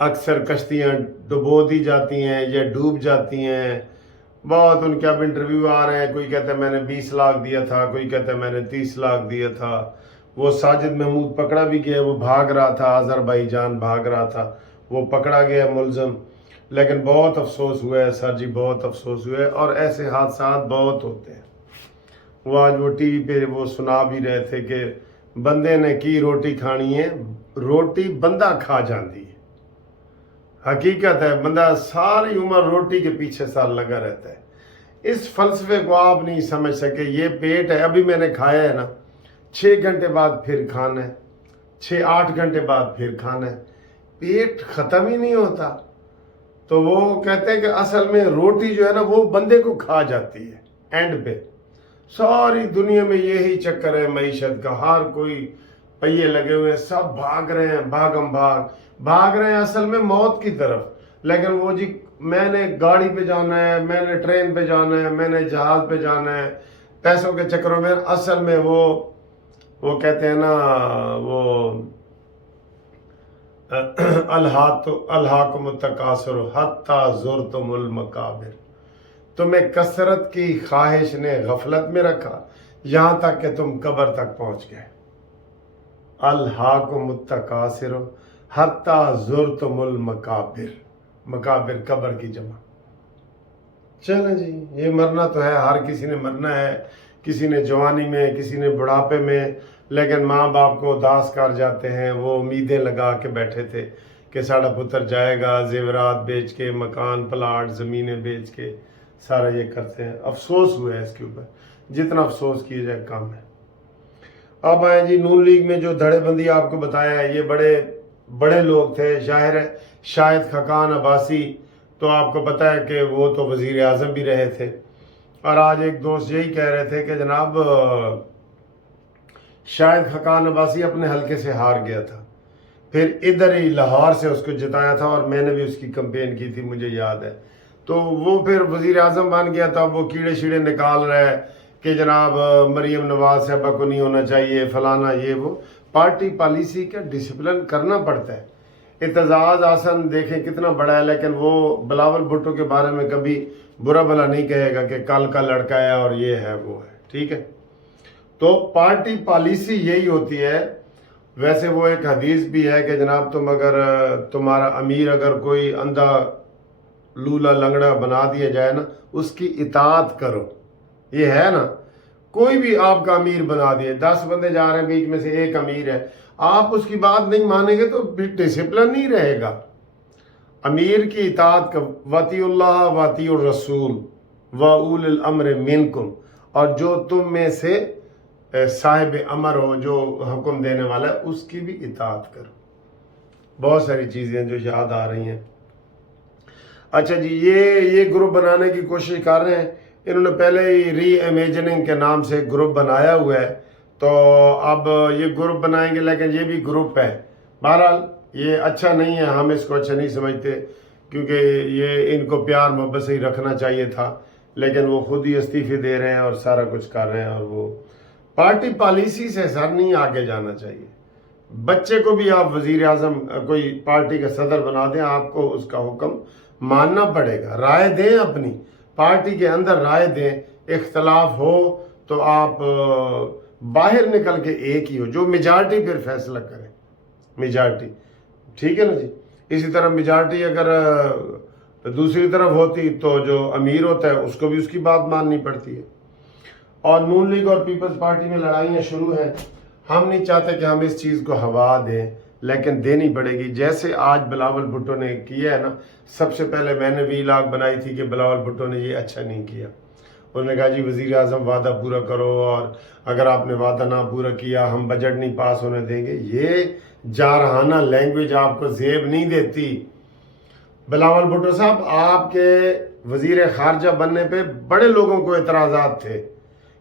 اکثر کشتیاں ڈبو دی جاتی ہیں یا ڈوب جاتی ہیں. بہت ان کے اب انٹرویو آ رہے ہیں, کوئی کہتا ہے میں نے 20 لاکھ دیا تھا, کوئی کہتا ہے میں نے 30 لاکھ دیا تھا. وہ ساجد محمود پکڑا بھی گیا, وہ بھاگ رہا تھا, آذربائیجان بھاگ رہا تھا, وہ پکڑا گیا ملزم. لیکن بہت افسوس ہوا ہے سر جی, بہت افسوس ہوا ہے. اور ایسے حادثات بہت ہوتے ہیں. وہ آج وہ ٹی وی پہ وہ سنا بھی رہے تھے کہ بندے نے کی روٹی کھانی ہے, روٹی بندہ کھا جاندی ہے. حقیقت ہے, بندہ ساری عمر روٹی کے پیچھے سال لگا رہتا ہے. اس فلسفے کو آپ نہیں سمجھ سکے. یہ پیٹ ہے, ابھی میں نے کھایا ہے نا, 6 گھنٹے بعد پھر کھانا ہے, 6-8 گھنٹے بعد پھر کھانا ہے. پیٹ ختم ہی نہیں ہوتا. تو وہ کہتے ہیں کہ اصل میں روٹی جو ہے نا وہ بندے کو کھا جاتی ہے اینڈ پہ. ساری دنیا میں یہی چکر ہے معیشت کا. ہر کوئی پہیے لگے ہوئے ہیں, سب بھاگ رہے ہیں, بھاگ رہے ہیں اصل میں موت کی طرف. لیکن وہ جی میں نے گاڑی پہ جانا ہے, میں نے ٹرین پہ جانا ہے, میں نے جہاز پہ جانا ہے, پیسوں کے چکروں میں اصل میں وہ کہتے ہیں نا وہ الہاکم التکاثر حتی زرتم المقابر. تمہیں کثرت کی خواہش نے غفلت میں رکھا یہاں تک کہ تم قبر تک پہنچ گئے. الہاکم التکاثر حتی زرتم المقابر. مقابر قبر کی جمع. چلیں جی, یہ مرنا تو ہے, ہر کسی نے مرنا ہے. کسی نے جوانی میں, کسی نے بڑھاپے میں. لیکن ماں باپ کو اداس کر جاتے ہیں. وہ امیدیں لگا کے بیٹھے تھے کہ ساڑا پتر جائے گا, زیورات بیچ کے, مکان پلاٹ زمینیں بیچ کے سارا یہ کرتے ہیں. افسوس ہوا ہے اس کے اوپر, جتنا افسوس کیا جائے کام ہے. اب آئیں جی نون لیگ میں جو دھڑے بندی آپ کو بتایا ہے, یہ بڑے لوگ تھے. ظاہر ہے شاہد خاقان عباسی تو آپ کو پتہ ہے کہ وہ تو وزیر اعظم بھی رہے تھے. اور آج ایک دوست یہی کہہ رہے تھے کہ جناب شاہد خاقان عباسی اپنے حلقے سے ہار گیا تھا, پھر ادھر ہی لاہور سے اس کو جتایا تھا, اور میں نے بھی اس کی کمپین کی تھی, مجھے یاد ہے. تو وہ پھر وزیر اعظم بن گیا تھا. وہ کیڑے شیڑے نکال رہا ہے کہ جناب مریم نواز صاحبہ کو نہیں ہونا چاہیے, فلانا یہ وہ. پارٹی پالیسی کا ڈسپلن کرنا پڑتا ہے. اعتزاز احسن دیکھیں کتنا بڑا ہے, لیکن وہ بلاول بھٹو کے بارے میں کبھی برا بھلا نہیں کہے گا کہ کل کا لڑکا ہے اور یہ ہے وہ ہے. ٹھیک ہے, تو پارٹی پالیسی یہی ہوتی ہے. ویسے وہ ایک حدیث بھی ہے کہ جناب تمہارا امیر اگر کوئی اندھا لولا لنگڑا بنا دیا جائے نا, اس کی اطاعت کرو. یہ ہے نا, کوئی بھی آپ کا امیر بنا دیے, 10 بندے جا رہے ہیں, بیچ میں سے ایک امیر ہے, آپ اس کی بات نہیں مانیں گے تو ڈسپلن نہیں رہے گا. امیر کی اطاعت کا, واطیعوا اللہ واطیعوا الرسول واولی الامر منکم, اور جو تم میں سے صاحب امر ہو, جو حکم دینے والا ہے, اس کی بھی اطاعت کرو. بہت ساری چیزیں جو یاد آ رہی ہیں. اچھا جی, یہ گروپ بنانے کی کوشش کر رہے ہیں. انہوں نے پہلے ہی ری امیجننگ کے نام سے گروپ بنایا ہوا ہے, تو اب یہ گروپ بنائیں گے, لیکن یہ بھی گروپ ہے. بہرحال یہ اچھا نہیں ہے, ہم اس کو اچھا نہیں سمجھتے, کیونکہ یہ ان کو پیار محبت سے ہی رکھنا چاہیے تھا. لیکن وہ خود ہی استعفے دے رہے ہیں اور سارا کچھ کر رہے ہیں, اور وہ پارٹی پالیسی سے سر نہیں آگے جانا چاہیے. بچے کو بھی آپ وزیر اعظم کوئی پارٹی کا صدر بنا دیں, آپ کو اس کا حکم ماننا پڑے گا. رائے دیں, اپنی پارٹی کے اندر رائے دیں. اختلاف ہو تو آپ باہر نکل کے ایک ہی ہو, جو میجارٹی پھر فیصلہ کرے. میجارٹی ٹھیک ہے نا جی. اسی طرح میجارٹی اگر دوسری طرف ہوتی تو جو امیر ہوتا ہے اس کو بھی اس کی بات ماننی پڑتی ہے. اور نون لیگ اور پیپلز پارٹی میں لڑائیاں شروع ہیں. ہم نہیں چاہتے کہ ہم اس چیز کو ہوا دیں, لیکن دینی پڑے گی. جیسے آج بلاول بھٹو نے کیا ہے نا, سب سے پہلے میں نے ویلاگ بنائی تھی کہ بلاول بھٹو نے یہ اچھا نہیں کیا. انہوں نے کہا جی وزیر اعظم وعدہ پورا کرو, اور اگر آپ نے وعدہ نہ پورا کیا ہم بجٹ نہیں پاس ہونے دیں گے. یہ جارحانہ لینگویج آپ کو زیب نہیں دیتی. بلاول بھٹو صاحب, آپ کے وزیر خارجہ بننے پہ بڑے لوگوں کو اعتراضات تھے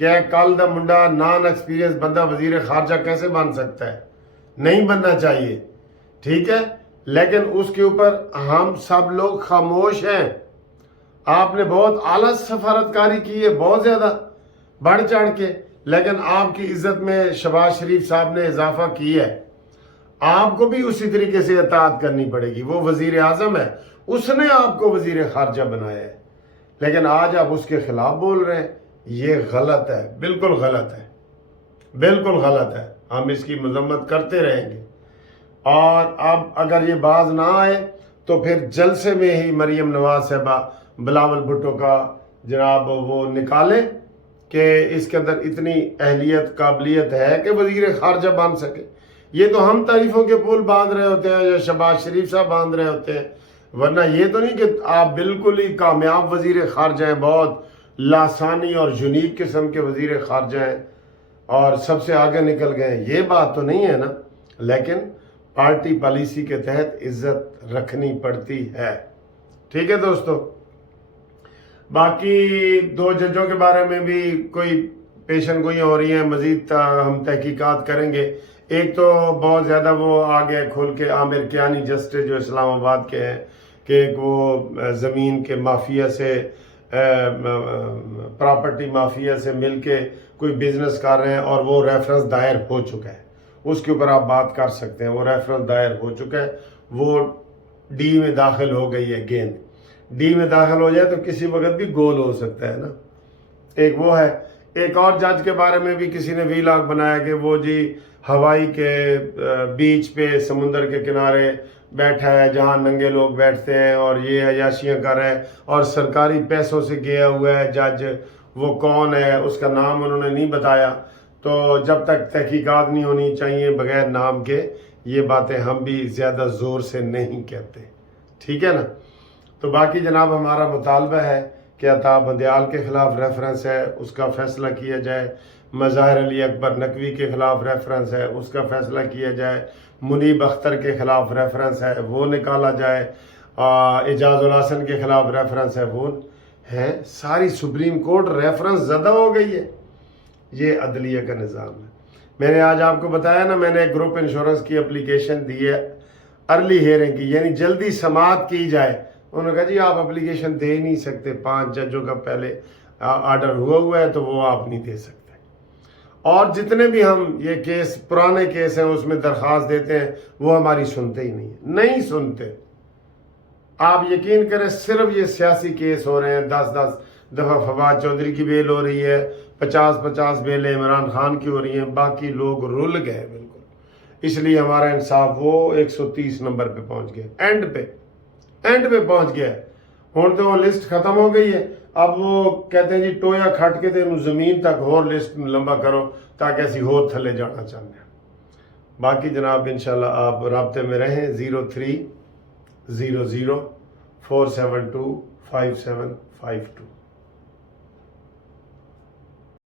کہ کل دا منڈا نان ایکسپیرینس بندہ وزیر خارجہ کیسے بن سکتا ہے, نہیں بننا چاہیے. ٹھیک ہے, لیکن اس کے اوپر ہم سب لوگ خاموش ہیں. آپ نے بہت اعلیٰ سفارتکاری کی ہے, بہت زیادہ بڑھ چڑھ کے, لیکن آپ کی عزت میں شہباز شریف صاحب نے اضافہ کی ہے. آپ کو بھی اسی طریقے سے اطاعت کرنی پڑے گی. وہ وزیر اعظم ہے, اس نے آپ کو وزیر خارجہ بنایا ہے, لیکن آج آپ اس کے خلاف بول رہے ہیں. یہ غلط ہے, بالکل غلط ہے, بالکل غلط ہے. ہم اس کی مذمت کرتے رہیں گے. اور اب اگر یہ باز نہ آئے تو پھر جلسے میں ہی مریم نواز صاحبہ بلاول بھٹو کا جناب وہ نکالیں کہ اس کے اندر اتنی اہلیت قابلیت ہے کہ وزیر خارجہ بن سکے. یہ تو ہم تعریفوں کے پول باندھ رہے ہوتے ہیں یا شہباز شریف صاحب باندھ رہے ہوتے ہیں, ورنہ یہ تو نہیں کہ آپ بالکل ہی کامیاب وزیر خارجہ ہیں, بہت لاسانی اور یونیک قسم کے وزیر خارجہ ہیں اور سب سے آگے نکل گئے. یہ بات تو نہیں ہے نا. لیکن پارٹی پالیسی کے تحت عزت رکھنی پڑتی ہے. ٹھیک ہے دوستو. باقی 2 ججوں کے بارے میں بھی کوئی پیشن گوئیاں ہو رہی ہیں, مزید ہم تحقیقات کریں گے. ایک تو بہت زیادہ وہ آگے کھول کے عامر کیانی جسٹس جو اسلام آباد کے ہیں کہ ایک وہ زمین کے مافیا سے پراپرٹی مافیا سے مل کے کوئی بزنس کر رہے ہیں اور وہ ریفرنس دائر ہو چکا ہے. اس کے اوپر آپ بات کر سکتے ہیں. وہ ریفرنس دائر ہو چکا ہے, وہ ڈی میں داخل ہو گئی ہے. گیند ڈی میں داخل ہو جائے تو کسی وقت بھی گول ہو سکتا ہے نا. ایک وہ ہے. ایک اور جج کے بارے میں بھی کسی نے ویلاگ بنایا کہ وہ جی ہوائی کے بیچ پہ سمندر کے کنارے بیٹھا ہے جہاں ننگے لوگ بیٹھتے ہیں اور یہ عیاشیاں کر رہے ہیں اور سرکاری پیسوں سے گیا ہوا ہے جج. وہ کون ہے اس کا نام انہوں نے نہیں بتایا. تو جب تک تحقیقات نہیں ہونی چاہیے بغیر نام کے یہ باتیں ہم بھی زیادہ زور سے نہیں کہتے. ٹھیک ہے نا. تو باقی جناب ہمارا مطالبہ ہے کہ عطا بندیال کے خلاف ریفرنس ہے اس کا فیصلہ کیا جائے. مظاہر علی اکبر نقوی کے خلاف ریفرنس ہے اس کا فیصلہ کیا جائے. منیب اختر کے خلاف ریفرنس ہے وہ نکالا جائے. اعجاز الحسن کے خلاف ریفرنس ہے وہ ہے. ساری سپریم کورٹ ریفرنس زدہ ہو گئی ہے. یہ عدلیہ کا نظام ہے. میں نے آج آپ کو بتایا نا, میں نے گروپ انشورنس کی اپلیکیشن دی ہے ارلی ہیئرنگ کی, یعنی جلدی سماعت کی جائے. انہوں نے کہا جی آپ اپلیکیشن دے ہی نہیں سکتے, 5 ججوں کا پہلے آرڈر ہوا ہے تو وہ آپ نہیں دے سکتے. اور جتنے بھی ہم یہ کیس پرانے کیس ہیں اس میں درخواست دیتے ہیں وہ ہماری سنتے ہی نہیں سنتے. آپ یقین کریں صرف یہ سیاسی کیس ہو رہے ہیں. 10 دفعہ فواد چودھری کی بیل ہو رہی ہے, 50 بیلیں عمران خان کی ہو رہی ہیں. باقی لوگ رل گئے بالکل. اس لیے ہمارا انصاف وہ 130 نمبر پہ پہنچ گیا, اینڈ پہ پہنچ گیا. ہوں تو وہ لسٹ ختم ہو گئی ہے. اب وہ کہتے ہیں جی ٹویا کھٹ کے تو زمین تک اور لسٹ لمبا کرو تاکہ ایسی ہو تھلے جانا چاہتے ہیں. باقی جناب انشاءاللہ آپ رابطے میں رہیں. 0300 472 5752.